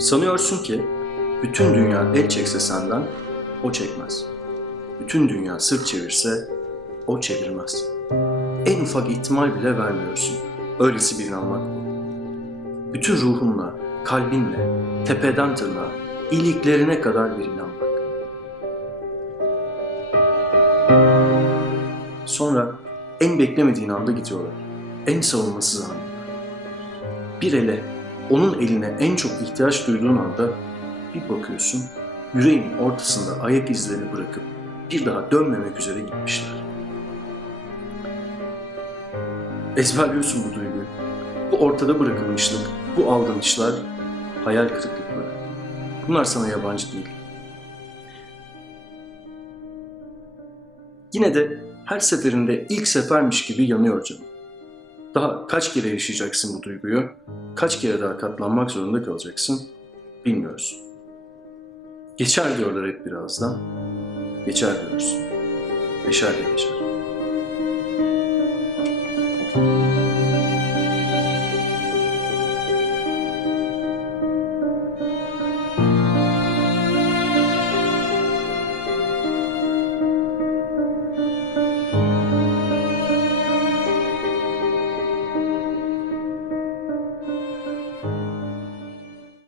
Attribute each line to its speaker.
Speaker 1: Sanıyorsun ki bütün dünya el çekse senden, o çekmez. Bütün dünya sırt çevirse, o çevirmez. En ufak ihtimal bile vermiyorsun. Öylesi bir inanmak. Bütün ruhunla, kalbinle, tepeden tırnağa, iliklerine kadar bir inanmak. Sonra en beklemediğin anda gidiyorlar. En savunmasız anda. Bir ele, onun eline en çok ihtiyaç duyduğun anda bir bakıyorsun, yüreğin ortasında ayak izlerini bırakıp bir daha dönmemek üzere gitmişler. Ezberliyorsun bu duyguyu. Bu ortada bırakılmışlık, bu aldanışlar, hayal kırıklıkları. Bunlar sana yabancı değil. Yine de her seferinde ilk sefermiş gibi yanıyor canım. Daha kaç kere yaşayacaksın bu duyguyu, kaç kere daha katlanmak zorunda kalacaksın bilmiyoruz. Geçer diyorlar hep birazdan. Geçer diyoruz. Beşer de geçer.